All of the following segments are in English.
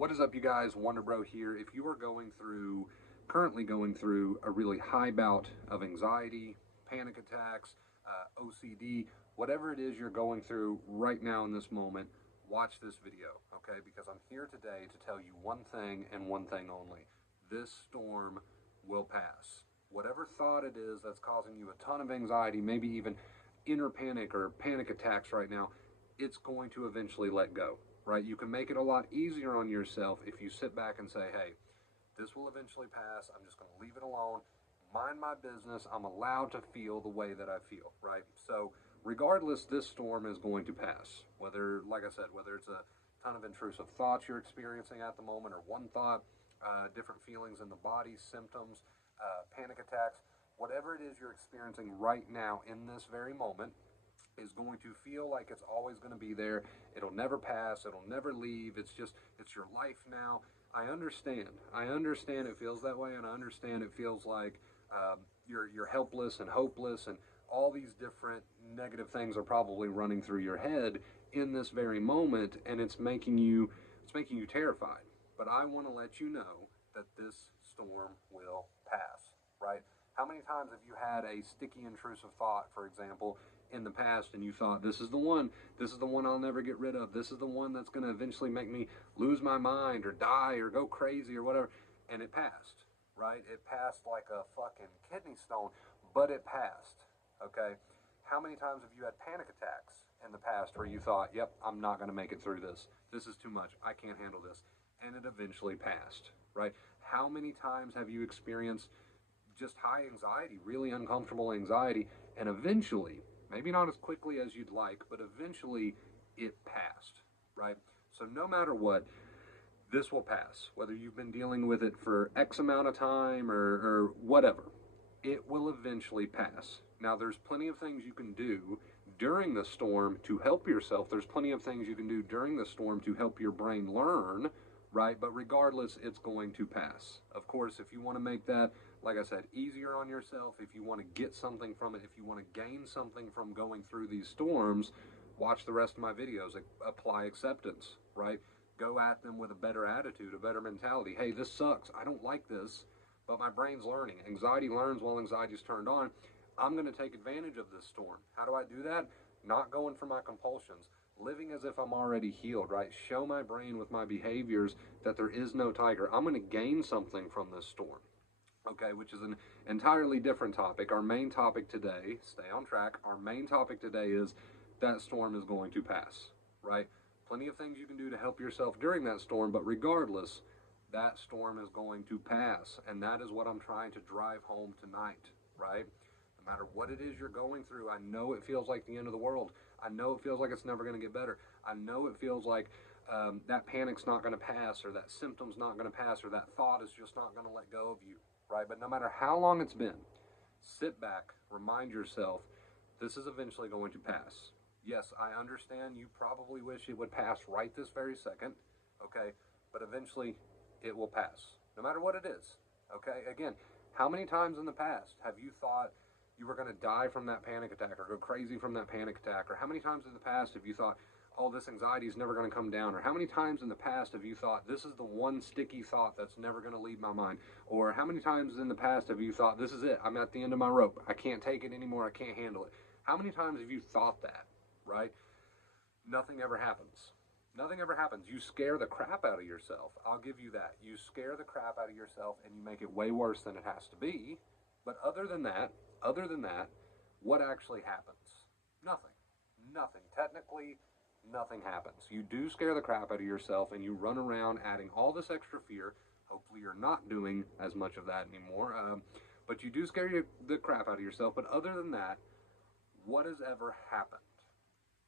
What is up, you guys? Wonder Bro here. If you are currently going through a really high bout of anxiety, panic attacks, OCD, whatever it is you're going through right now in this moment, watch this video, okay? Because I'm here today to tell you one thing and one thing only. This storm will pass. Whatever thought it is that's causing you a ton of anxiety, maybe even inner panic or panic attacks right now, it's going to eventually let go. Right? You can make it a lot easier on yourself if you sit back and say, hey, this will eventually pass. I'm just going to leave it alone. Mind my business. I'm allowed to feel the way that I feel, right? So regardless, this storm is going to pass. Whether, like I said, whether it's a ton of intrusive thoughts you're experiencing at the moment or one thought, different feelings in the body, symptoms, panic attacks, whatever it is you're experiencing right now in this very moment, is going to feel like it's always going to be there. It'll never pass. It'll never leave. It's your life now. I understand it feels that way, and I understand it feels like you're helpless and hopeless, and all these different negative things are probably running through your head in this very moment, and it's making you terrified. But I want to let you know that this storm will pass, right? How many times have you had a sticky, intrusive thought, for example, in the past, and you thought, this is the one I'll never get rid of, this is the one that's going to eventually make me lose my mind or die or go crazy or whatever, and it passed, right? It passed like a fucking kidney stone, but it passed, okay? How many times have you had panic attacks in the past where you thought, yep, I'm not going to make it through this is too much, I can't handle this, and it eventually passed, right? How many times have you experienced just high anxiety, really uncomfortable anxiety, and eventually, maybe not as quickly as you'd like, but eventually it passed, right? So no matter what, this will pass. Whether you've been dealing with it for X amount of time or whatever, it will eventually pass. Now, there's plenty of things you can do during the storm to help yourself. There's plenty of things you can do during the storm to help your brain learn, right? But regardless, it's going to pass. Of course, if you want to make that, like I said, easier on yourself, if you want to get something from it, if you want to gain something from going through these storms, watch the rest of my videos. Apply acceptance, right? Go at them with a better attitude, a better mentality. Hey, this sucks. I don't like this, but my brain's learning. Anxiety learns while anxiety's turned on. I'm going to take advantage of this storm. How do I do that? Not going for my compulsions. Living as if I'm already healed, right? Show my brain with my behaviors that there is no tiger. I'm going to gain something from this storm. Okay, which is an entirely different topic. Our main topic today, stay on track, our main topic today is that storm is going to pass, right? Plenty of things you can do to help yourself during that storm, but regardless, that storm is going to pass, and that is what I'm trying to drive home tonight, right? No matter what it is you're going through, I know it feels like the end of the world. I know it feels like it's never going to get better. I know it feels like that panic's not going to pass, or that symptom's not going to pass, or that thought is just not going to let go of you. Right? But no matter how long it's been, sit back, remind yourself, this is eventually going to pass. Yes, I understand you probably wish it would pass right this very second, okay? But eventually it will pass, no matter what it is, okay? Again, how many times in the past have you thought you were going to die from that panic attack or go crazy from that panic attack? Or how many times in the past have you thought, oh, this anxiety is never going to come down? Or how many times in the past have you thought, this is the one sticky thought that's never going to leave my mind? Or how many times in the past have you thought, this is it, I'm at the end of my rope, I can't take it anymore, I can't handle it? How many times have you thought that, right? Nothing ever happens. Nothing ever happens. You scare the crap out of yourself. I'll give you that. You scare the crap out of yourself and you make it way worse than it has to be. But other than that, what actually happens? Nothing. Nothing. Technically, nothing happens. You do scare the crap out of yourself and you run around adding all this extra fear. Hopefully you're not doing as much of that anymore. But you do scare the crap out of yourself. But other than that, what has ever happened?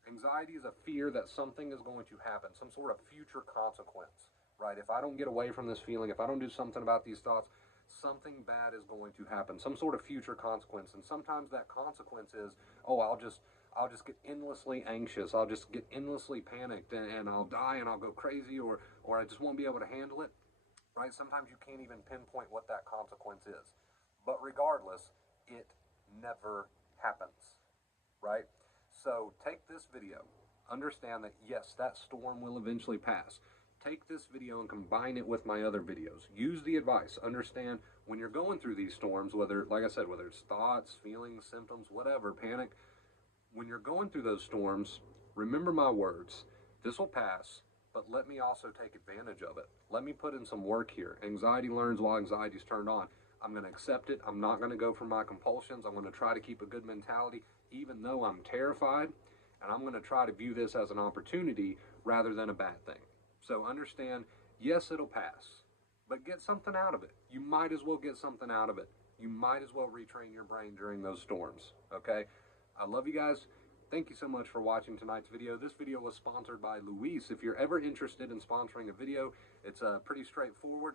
Anxiety is a fear that something is going to happen, some sort of future consequence, right? If I don't get away from this feeling, if I don't do something about these thoughts, something bad is going to happen, some sort of future consequence. And sometimes that consequence is, oh, I'll just get endlessly anxious, I'll just get endlessly panicked, and I'll die and I'll go crazy, or I just won't be able to handle it, right? Sometimes you can't even pinpoint what that consequence is. But regardless, it never happens, right? So take this video, understand that yes, that storm will eventually pass. take this video and combine it with my other videos. Use the advice. Understand when you're going through these storms, whether, like I said, whether it's thoughts, feelings, symptoms, whatever, panic, when you're going through those storms, remember my words. This will pass, but let me also take advantage of it. Let me put in some work here. Anxiety learns while anxiety is turned on. I'm going to accept it. I'm not going to go for my compulsions. I'm going to try to keep a good mentality, even though I'm terrified. And I'm going to try to view this as an opportunity rather than a bad thing. So understand, yes, it'll pass, but get something out of it. You might as well get something out of it. You might as well retrain your brain during those storms, okay? I love you guys. Thank you so much for watching tonight's video. This video was sponsored by Luis. If you're ever interested in sponsoring a video, it's pretty straightforward.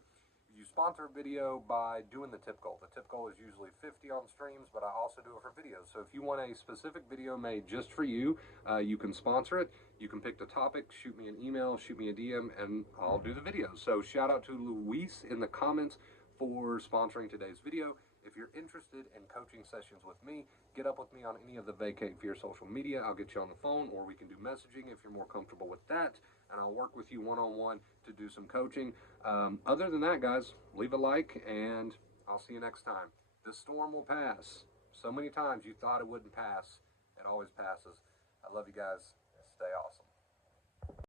You sponsor a video by doing the tip goal. The tip goal is usually 50 on streams, but I also do it for videos. So if you want a specific video made just for you, you can sponsor it. You can pick the topic, shoot me an email, shoot me a DM, and I'll do the video. So shout out to Luis in the comments for sponsoring today's video. If you're interested in coaching sessions with me, get up with me on any of the Vacate Fear social media. I'll get you on the phone, or we can do messaging if you're more comfortable with that, and I'll work with you one-on-one to do some coaching. Other than that, guys, leave a like, and I'll see you next time. This storm will pass. So many times you thought it wouldn't pass. It always passes. I love you guys. Stay awesome.